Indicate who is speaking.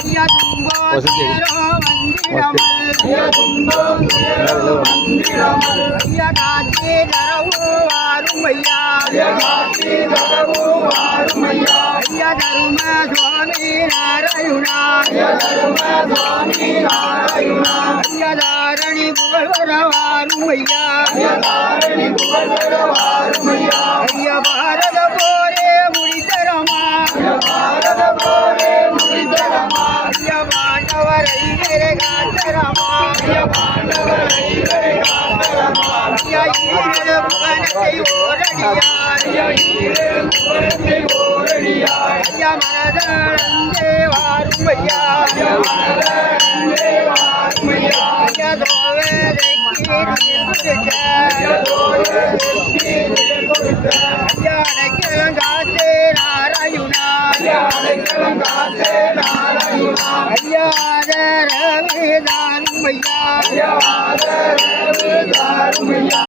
Speaker 1: ஐயா துன்போ சேரோ வந்திடாமல் ஐயா காட்சி தரவு வாரும் ஐயா ஐயா தரும சுவாமி நாராயணா ஐயா தாரணி புகழ் வர வாரும் ஐயா ஐயா பாரத போரே முடித்தரமா ஐயா பாண்டவரை வேற காத்தரமா ஐயா ஈரத புகழத்தை ஓரடியார் ஐயா மனதே வாரும் ஐயா ஐயா தோவேதைக்கு ஐயா அடைக்கலம் காத்தே ஐயா தாரும் ஐயா.